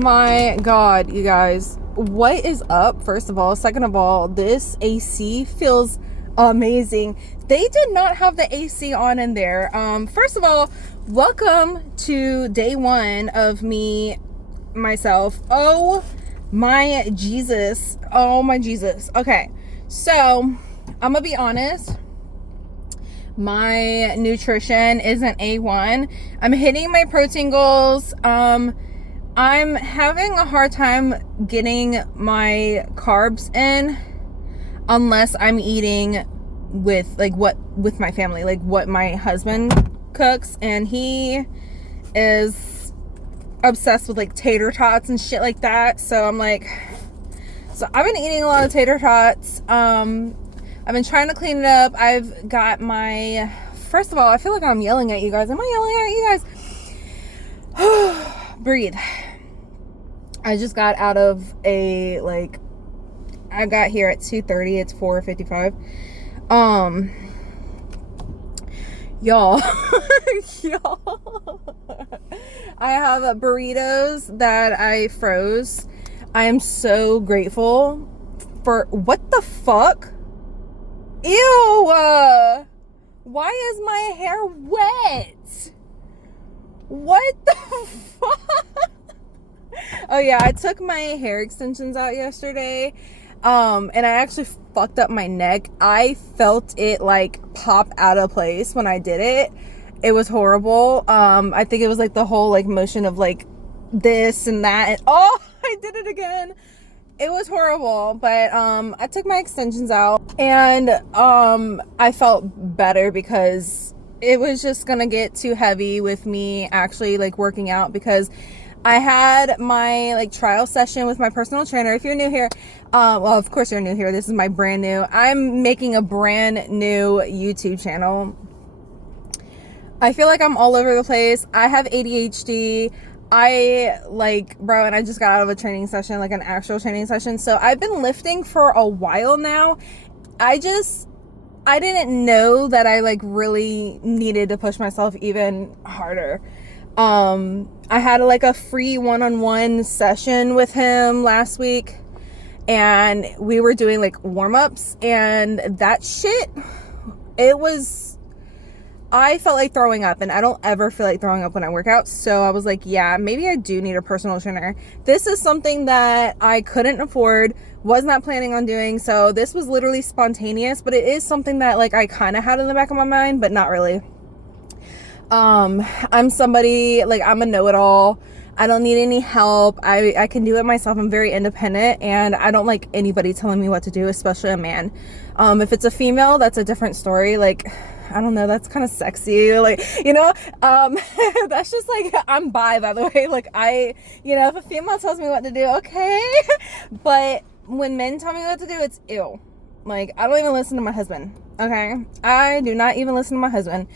my God, you guys, what is up? First of all, second of all, this AC feels amazing. They did not have the AC on in there. First of all, welcome to day one of myself. Oh my Jesus. Okay, so I'm gonna be honest. My nutrition isn't A1. I'm hitting my protein goals. I'm having a hard time getting my carbs in unless I'm eating with my family, like what my husband cooks, and he is obsessed with like tater tots and shit like that. So I've been eating a lot of tater tots. I've been trying to clean it up. I've got first of all, I feel like I'm yelling at you guys. Am I yelling at you guys? Breathe. I just got out of I got here at 2:30. It's 4:55. Y'all, I have burritos that I froze. I am so grateful for, what the fuck? Ew! Why is my hair wet? What the fuck? Oh yeah, I took my hair extensions out yesterday, and I actually fucked up my neck. I felt it like pop out of place when I did it. It was horrible. I think it was like the whole like motion of like this and that, and oh, I did it again. It was horrible, but I took my extensions out, and I felt better because it was just gonna get too heavy with me actually like working out, because I had my like trial session with my personal trainer. If you're new here, well, of course you're new here. This is my brand new. I'm making a brand new YouTube channel. I feel like I'm all over the place. I have ADHD. And I just got out of a training session, like an actual training session. So I've been lifting for a while now. I didn't know that I like really needed to push myself even harder. I had like a free one-on-one session with him last week, and we were doing like warm-ups, and that shit, I felt like throwing up, and I don't ever feel like throwing up when I work out. So I was like, yeah, maybe I do need a personal trainer. This is something that I couldn't afford, was not planning on doing. So this was literally spontaneous, but it is something that like I kind of had in the back of my mind, but not really. I'm somebody, like, I'm a know-it-all. I don't need any help. I can do it myself. I'm very independent, and I don't like anybody telling me what to do, especially a man. If it's a female, that's a different story. Like, I don't know, that's kind of sexy, like, you know, that's just like, I'm bi, by the way. Like, if a female tells me what to do, okay. But when men tell me what to do, it's ew. Like, I don't even listen to my husband, okay? I do not even listen to my husband.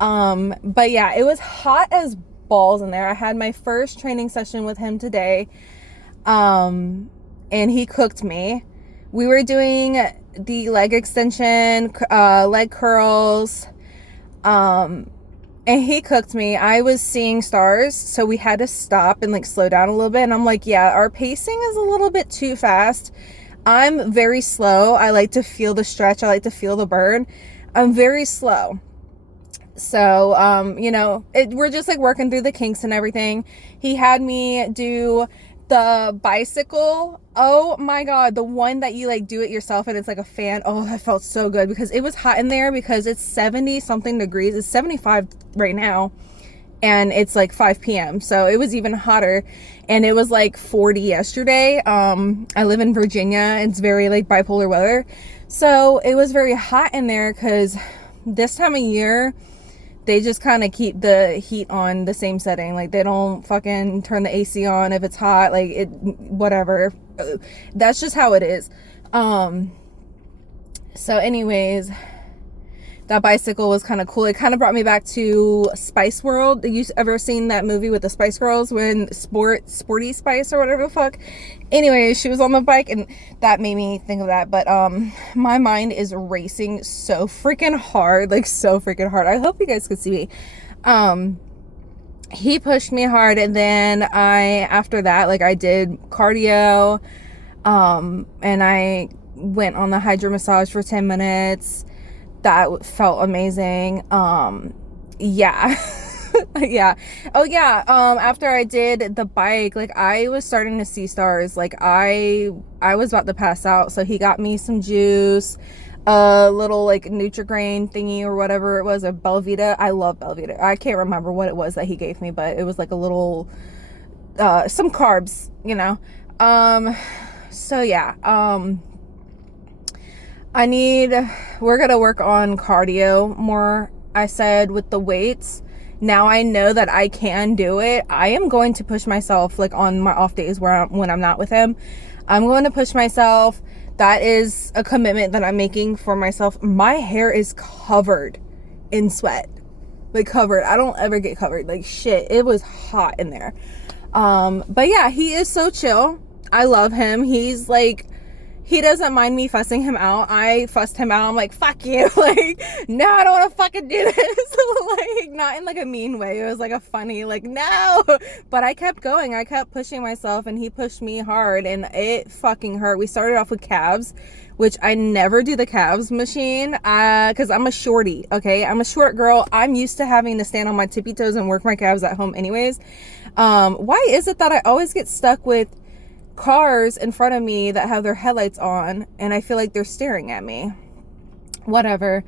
But yeah, it was hot as balls in there. I had my first training session with him today. And he cooked me. We were doing the leg extension, leg curls. And he cooked me. I was seeing stars, so we had to stop and like slow down a little bit. And I'm like, yeah, our pacing is a little bit too fast. I'm very slow. I like to feel the stretch. I like to feel the burn. I'm very slow. So, we're just like working through the kinks and everything. He had me do the bicycle. Oh my God. The one that you like do it yourself and it's like a fan. Oh, that felt so good because it was hot in there because it's 70 something degrees. It's 75 right now. And it's like 5 p.m. So it was even hotter, and it was like 40 yesterday. I live in Virginia. It's very like bipolar weather. So it was very hot in there because this time of year, they just kind of keep the heat on the same setting. Like, they don't fucking turn the AC on if it's hot, like it, whatever. That's just how it is. So anyways, that bicycle was kind of cool. It kind of brought me back to Spice World. You ever seen that movie with the Spice Girls when Sporty Spice or whatever the fuck? Anyway, she was on the bike, and that made me think of that. But my mind is racing so freaking hard, like so freaking hard. I hope you guys could see me. he pushed me hard, and then after that, like, I did cardio, and I went on the hydro massage for 10 minutes. That felt amazing. Yeah. Yeah. Oh yeah. After I did the bike, like, I was starting to see stars. Like, I was about to pass out, so he got me some juice, a little like Nutri-Grain thingy or whatever it was, a Belvita. I love Belvita. I can't remember what it was that he gave me, but it was like a little some carbs, you know. So yeah, we're gonna work on cardio more. I said with the weights, now I know that I can do it. I am going to push myself, like, on my off days when I'm not with him. I'm going to push myself. That is a commitment that I'm making for myself. My hair is covered in sweat, like, covered. I don't ever get covered, like, shit. It was hot in there. But yeah, he is so chill. I love him. He's like, he doesn't mind me fussing him out. I fussed him out. I'm like, fuck you. Like, no, I don't want to fucking do this. Like, not in like a mean way. It was like a funny, like, no. But I kept going. I kept pushing myself, and he pushed me hard, and it fucking hurt. We started off with calves, which I never do the calves machine, because I'm a shorty, okay? I'm a short girl. I'm used to having to stand on my tippy toes and work my calves at home anyways. Why is it that I always get stuck with cars in front of me that have their headlights on, and I feel like they're staring at me? Whatever.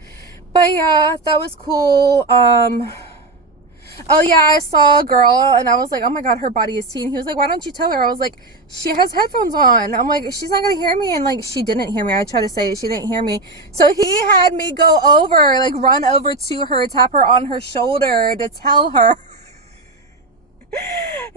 But yeah, that was cool. Oh yeah, I saw a girl, and I was like, oh my god, her body is tea. And he was like, why don't you tell her? I was like, she has headphones on. I'm like, she's not gonna hear me. And like, she didn't hear me. I tried to say it, she didn't hear me. So he had me go over, like, run over to her, tap her on her shoulder to tell her.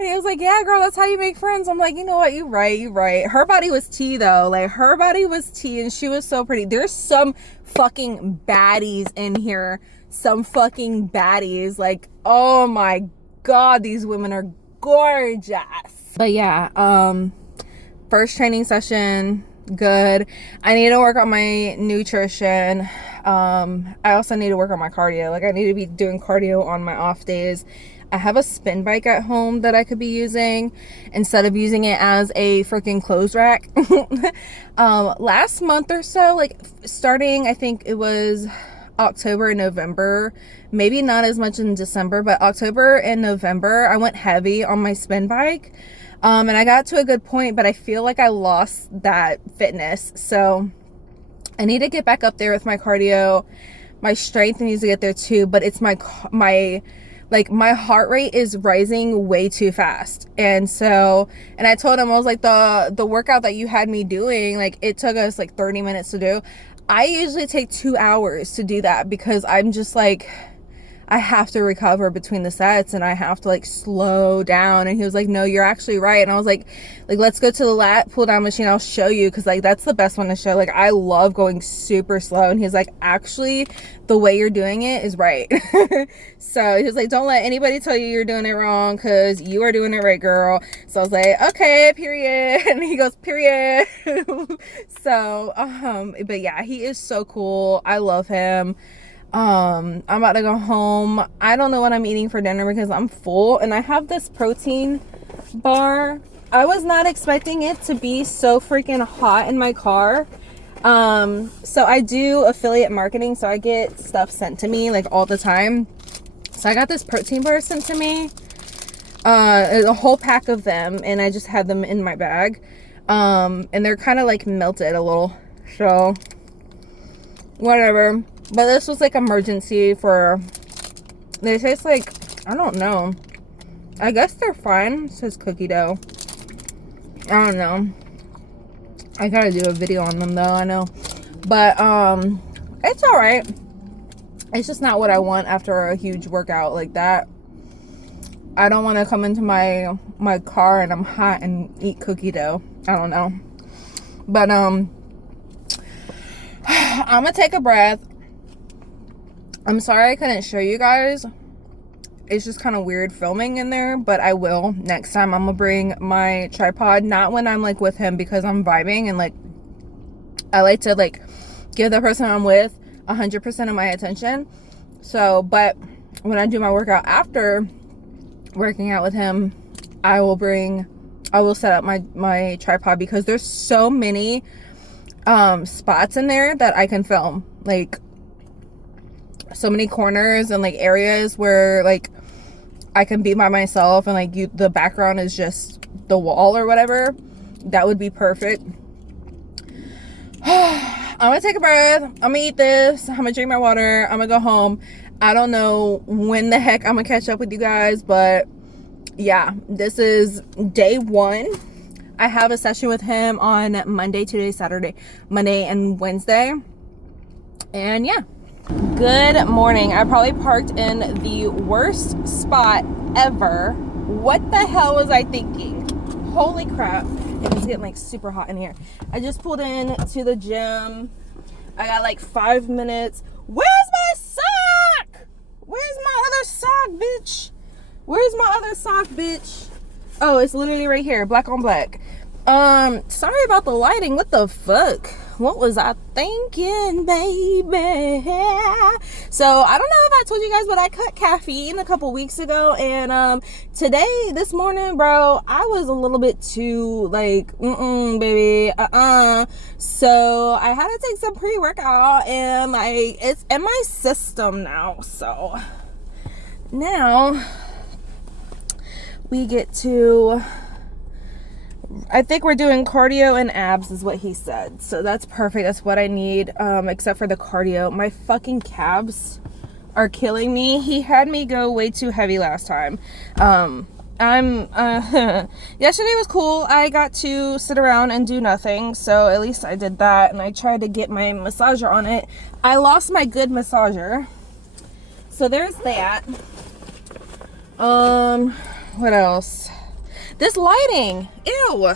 And he was like, yeah, girl, that's how you make friends. I'm like, you know what? You're right. Her body was tea, though. Like, her body was tea, and she was so pretty. There's some fucking baddies in here. Some fucking baddies. Like, oh my god, these women are gorgeous. But yeah, first training session, good. I need to work on my nutrition. I also need to work on my cardio. Like, I need to be doing cardio on my off days. I have a spin bike at home that I could be using instead of using it as a freaking clothes rack. Last month or so, like, starting, I think it was October and November, maybe not as much in December, but October and November, I went heavy on my spin bike. And I got to a good point, but I feel like I lost that fitness. So I need to get back up there with my cardio. My strength needs to get there too, but it's my heart rate is rising way too fast. And I told him, I was like, the workout that you had me doing, like, it took us like 30 minutes to do. I usually take 2 hours to do that, because I'm just like, I have to recover between the sets, and I have to like slow down. And he was like, no, you're actually right. And I was like, let's go to the lat pull down machine. I'll show you, because like, that's the best one to show. Like, I love going super slow. And he's like, actually, the way you're doing it is right. So he was like, don't let anybody tell you you're doing it wrong, because you are doing it right, girl. So I was like, okay, period. And he goes, period. So but yeah, he is so cool. I love him. I'm about to go home. I don't know what I'm eating for dinner because I'm full, and I have this protein bar. I was not expecting it to be so freaking hot in my car. So I do affiliate marketing, so I get stuff sent to me like all the time. So I got this protein bar sent to me, a whole pack of them, and I just had them in my bag. And they're kind of like melted a little, so whatever. But this was like emergency for, they taste like, I don't know, I guess they're fine. It says cookie dough. I don't know. I gotta do a video on them though, I know. But it's alright. It's just not what I want after a huge workout like that. I don't want to come into my car and I'm hot and eat cookie dough. I don't know. But I'm gonna take a breath. I'm sorry I couldn't show you guys. It's just kind of weird filming in there, but I will next time. I'm gonna bring my tripod, not when I'm like with him, because I'm vibing and like I like to like give the person I'm with 100% of my attention. So, but when I do my workout after, working out with him, I will set up my tripod, because there's so many spots in there that I can film, like so many corners and like areas where like I can be by myself, and like the background is just the wall or whatever. That would be perfect. I'm gonna take a breath. I'm gonna eat this. I'm gonna drink my water. I'm gonna go home. I don't know when the heck I'm gonna catch up with you guys, but yeah, this is day 1. I have a session with him on Monday, today, Saturday, Monday and Wednesday. And yeah. Good morning. I probably parked in the worst spot ever. What the hell was I thinking? Holy crap. It's getting like super hot in here. I just pulled in to the gym. I got like 5 minutes. Where's my sock? Where's my other sock, bitch? Where's my other sock, bitch? Oh, it's literally right here, black on black. Sorry about the lighting. What the fuck? What was I thinking, baby? So I don't know if I told you guys, but I cut caffeine a couple weeks ago, and this morning, bro, I was a little bit too like, baby, So I had to take some pre-workout, and like it's in my system now. So now we get to, I think we're doing cardio and abs is what he said. So that's perfect. That's what I need, except for the cardio. My fucking calves are killing me. He had me go way too heavy last time. Yesterday was cool. I got to sit around and do nothing. So at least I did that. And I tried to get my massager on it. I lost my good massager. So there's that. What else? This lighting, ew.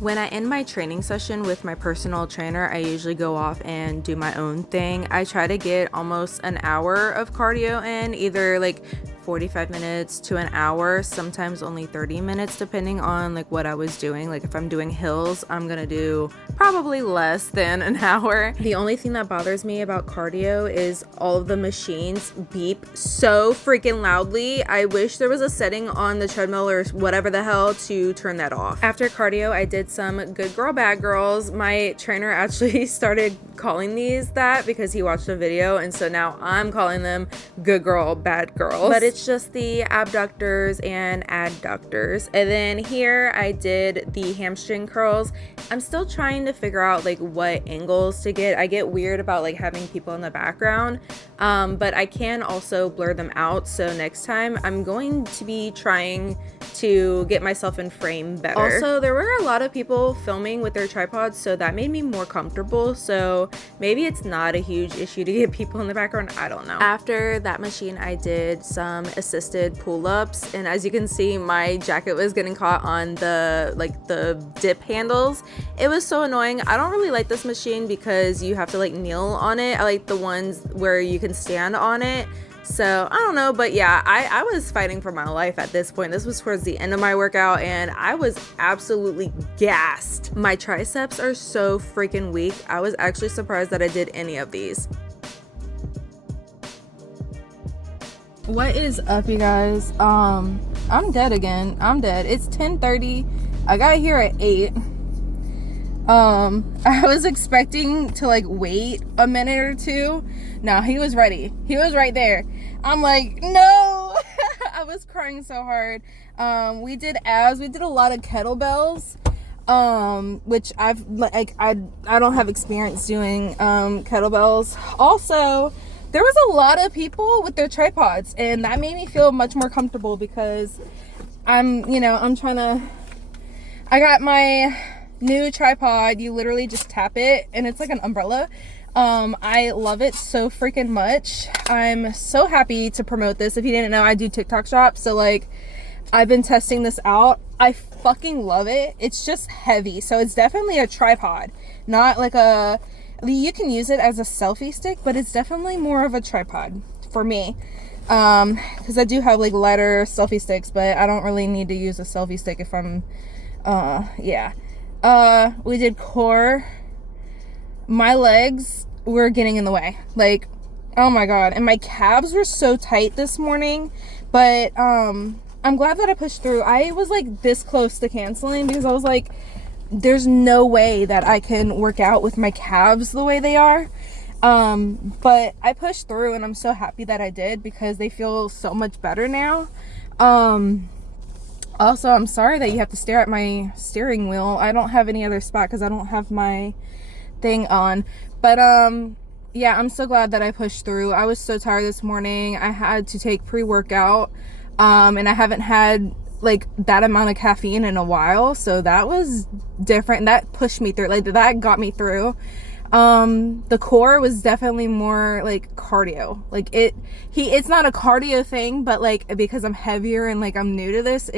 When I end my training session with my personal trainer, I usually go off and do my own thing. I try to get almost an hour of cardio in, either like 45 minutes to an hour, sometimes only 30 minutes depending on like what I was doing. Like if I'm doing hills, I'm gonna do probably less than an hour. The only thing that bothers me about cardio is all of the machines beep so freaking loudly. I wish there was a setting on the treadmill or whatever the hell to turn that off. After cardio, I did some good girl, bad girls. My trainer actually started calling these that because he watched a video, and so now I'm calling them good girl, bad girls. But it's just the abductors and adductors. And then here I did the hamstring curls. I'm still trying to figure out like what angles to get. I get weird about like having people in the background, but I can also blur them out. So next time I'm going to be trying to get myself in frame better. Also, there were a lot of people filming with their tripods, so that made me more comfortable. So maybe it's not a huge issue to get people in the background. I don't know. After that machine, I did some assisted pull-ups, and as you can see, my jacket was getting caught on the dip handles. It was so annoying. I don't really like this machine because you have to like kneel on it. I like the ones where you can stand on it. So I don't know, but yeah, I was fighting for my life at this point. This was towards the end of my workout, and I was absolutely gassed. My triceps are so freaking weak. I was actually surprised that I did any of these. What is up, you guys? I'm dead again. I'm dead. It's 10:30. I got here at 8. I was expecting to like wait a minute or two. No, he was ready. He was right there. I'm like, no. I was crying so hard. We did abs. We did a lot of kettlebells, which I don't have experience doing kettlebells. Also, there was a lot of people with their tripods, and that made me feel much more comfortable because I got my new tripod. You literally just tap it and it's like an umbrella. I love it so freaking much. I'm so happy to promote this. If you didn't know, I do TikTok shop, so like I've been testing this out. I fucking love it. It's just heavy, so it's definitely a tripod, not like you can use it as a selfie stick, but it's definitely more of a tripod for me, because I do have like lighter selfie sticks, but I don't really need to use a selfie stick if I'm we did core. My legs were getting in the way, like, oh my god, and my calves were so tight this morning But I'm glad that I pushed through. I was like this close to canceling because I was like, there's no way that I can work out with my calves the way they are. But I pushed through, and I'm so happy that I did because they feel so much better now. Also, I'm sorry that you have to stare at my steering wheel. I don't have any other spot because I don't have my thing on. But yeah, I'm so glad that I pushed through. I was so tired this morning. I had to take pre-workout, and I haven't had like that amount of caffeine in a while, so that was different. That pushed me through, like that got me through. The core was definitely more like cardio. Like it's not a cardio thing, but like because I'm heavier and like I'm new to this,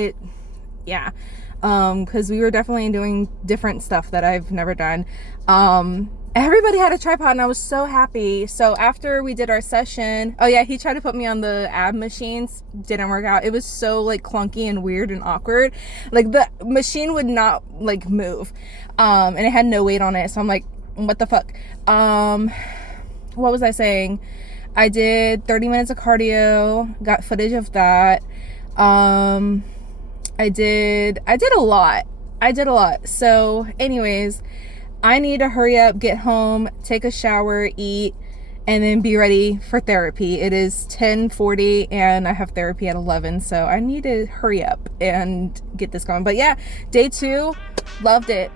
because we were definitely doing different stuff that I've never done. Everybody had a tripod, and I was so happy. So after we did our session, oh yeah, he tried to put me on the ab machines. Didn't work out. It was so like clunky and weird and awkward. Like the machine would not like move, and it had no weight on it. So I'm like, what the fuck? What was I saying? I did 30 minutes of cardio, got footage of that. I did a lot. So anyways, I need to hurry up, get home, take a shower, eat, and then be ready for therapy. It is 10:40 and I have therapy at 11, so I need to hurry up and get this going. But yeah, day 2, loved it.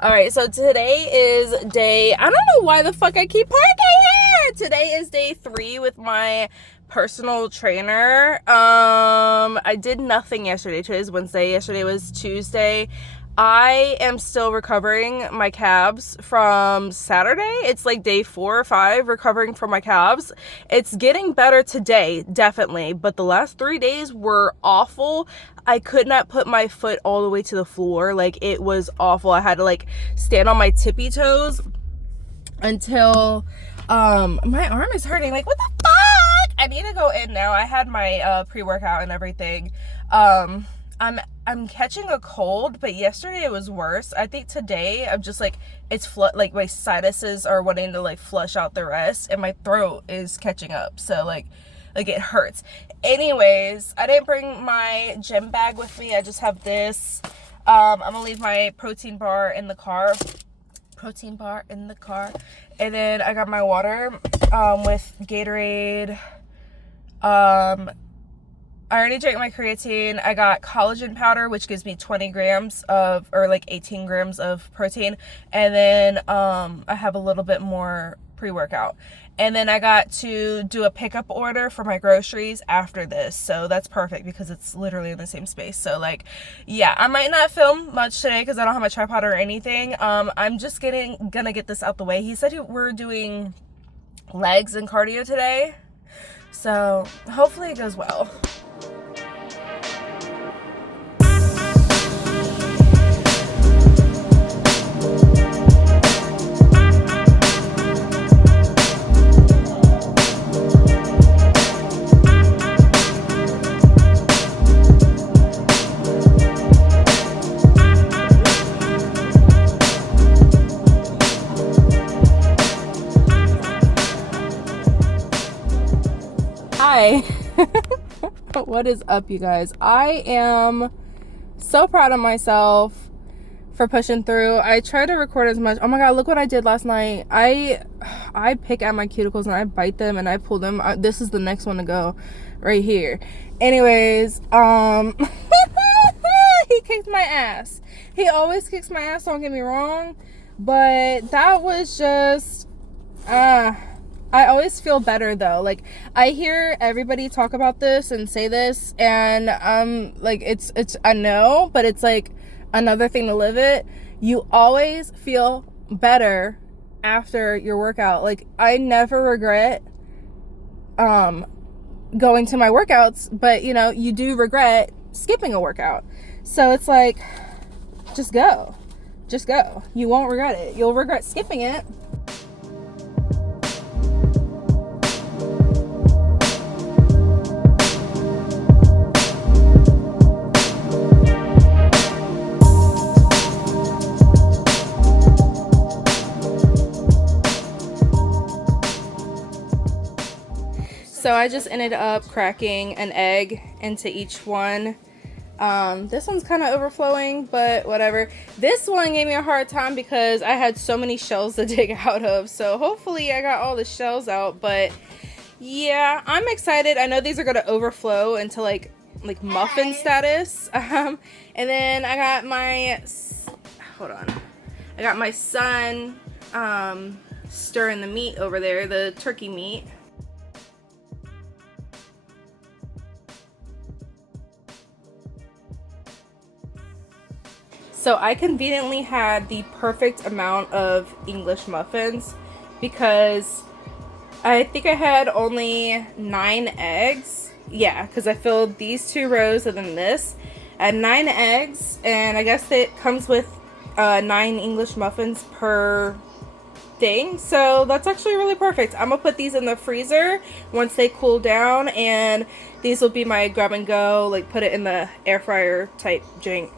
Alright, so today is I don't know why the fuck I keep parking here. Today is day 3 with my personal trainer. I did nothing yesterday. Today is Wednesday. Yesterday was Tuesday. I am still recovering my calves from Saturday. It's like day 4 or 5 recovering from my calves. It's getting better today, definitely, but the last 3 days were awful. I could not put my foot all the way to the floor. Like, it was awful. I had to like stand on my tippy toes until my arm is hurting. Like, what the fuck? I need to go in now. I had my pre-workout and everything. I'm catching a cold, but yesterday it was worse. I think today I'm just like, like my sinuses are wanting to like flush out the rest, and my throat is catching up. So like it hurts. Anyways, I didn't bring my gym bag with me. I just have this. I'm gonna leave my protein bar in the car. And then I got my water with Gatorade. I already drank my creatine. I got collagen powder, which gives me 20 grams of, or like 18 grams of protein. And then I have a little bit more pre-workout. And then I got to do a pickup order for my groceries after this. So that's perfect because it's literally in the same space. So like, yeah, I might not film much today because I don't have my tripod or anything. I'm just gonna get this out the way. He said we're doing legs and cardio today. So hopefully it goes well. Hi. What is up, you guys? I am so proud of myself for pushing through. I try to record as much. Oh my god, look what I did last night. I pick at my cuticles and I bite them and I pull them. This is the next one to go right here. Anyways, he kicked my ass. He always kicks my ass, don't get me wrong, but that was just I always feel better though. Like, I hear everybody talk about this and say this, and like it's I know, but it's like another thing to live it. You always feel better after your workout. Like, I never regret going to my workouts, but you know, you do regret skipping a workout. So it's like, just go. Just go. You won't regret it. You'll regret skipping it. So I just ended up cracking an egg into each one. This one's kind of overflowing, but whatever. This one gave me a hard time because I had so many shells to dig out of. So hopefully I got all the shells out, but yeah, I'm excited. I know these are gonna overflow into like muffin status. And then I got my, hold on. I got my son stirring the meat over there, the turkey meat. So I conveniently had the perfect amount of English muffins because I think I had only 9 eggs. Yeah, because I filled these 2 rows and then this. I had 9 eggs, and I guess it comes with 9 English muffins per thing. So that's actually really perfect. I'm gonna put these in the freezer once they cool down, and these will be my grab and go, like put it in the air fryer type drink.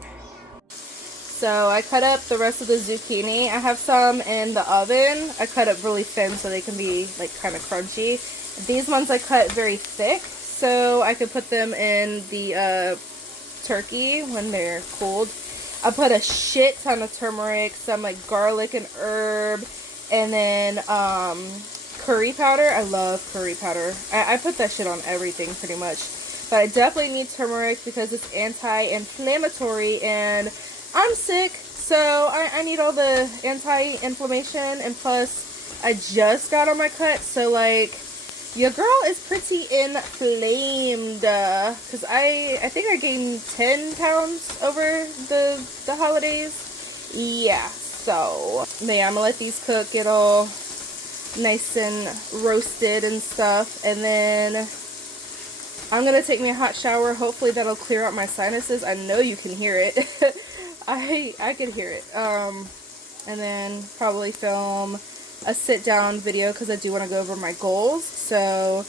So I cut up the rest of the zucchini. I have some in the oven. I cut it really thin so they can be like kind of crunchy. These ones I cut very thick so I could put them in the turkey when they're cooled. I put a shit ton of turmeric, some like garlic and herb, and then curry powder. I love curry powder. I put that shit on everything pretty much. But I definitely need turmeric because it's anti-inflammatory, and I'm sick, so I need all the anti-inflammation, and plus I just got on my cut, so like your girl is pretty inflamed because I think I gained 10 pounds over the holidays. Yeah, so yeah, I'm gonna let these cook, get all nice and roasted and stuff, and then I'm gonna take me a hot shower. Hopefully that'll clear out my sinuses. I know you can hear it. I could hear it. And then probably film a sit down video because I do want to go over my goals. So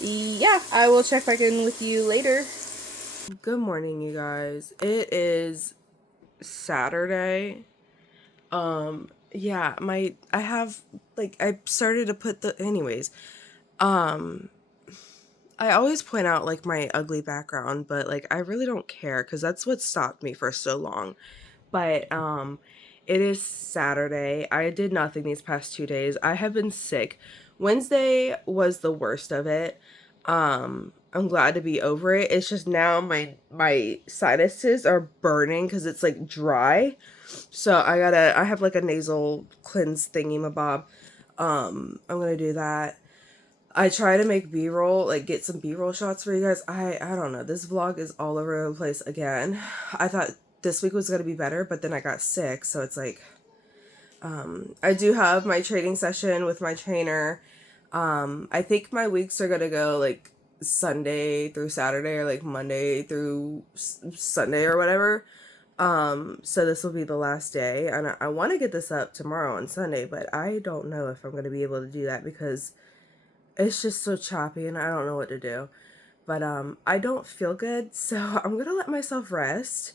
yeah, I will check back in with you later. Good morning, you guys. It is Saturday. Yeah, I started to put I always point out like my ugly background, but like I really don't care because that's what stopped me for so long. But it is Saturday. I did nothing these past 2 days. I have been sick. Wednesday was the worst of it. I'm glad to be over it. It's just now my sinuses are burning because it's like dry. So I have like a nasal cleanse thingy mabob. I'm gonna do that. I try to make B-roll, like get some B-roll shots for you guys. I don't know. This vlog is all over the place again. I thought this week was going to be better, but then I got sick. So it's like, I do have my training session with my trainer. I think my weeks are going to go like Sunday through Saturday or like Monday through Sunday or whatever. So this will be the last day, and I want to get this up tomorrow on Sunday, but I don't know if I'm going to be able to do that because it's just so choppy and I don't know what to do. But I don't feel good, so I'm gonna let myself rest.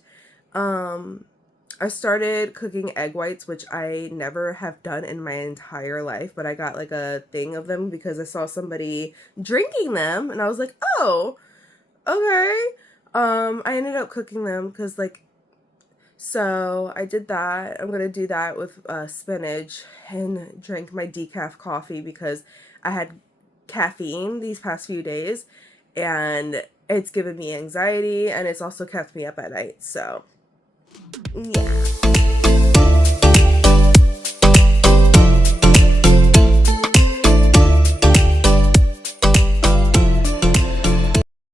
I started cooking egg whites, which I never have done in my entire life, but I got like a thing of them because I saw somebody drinking them and I was like, oh, okay. I ended up cooking them because like, so I did that. I'm gonna do that with spinach and drink my decaf coffee because I had caffeine these past few days and it's given me anxiety and it's also kept me up at night. So yeah.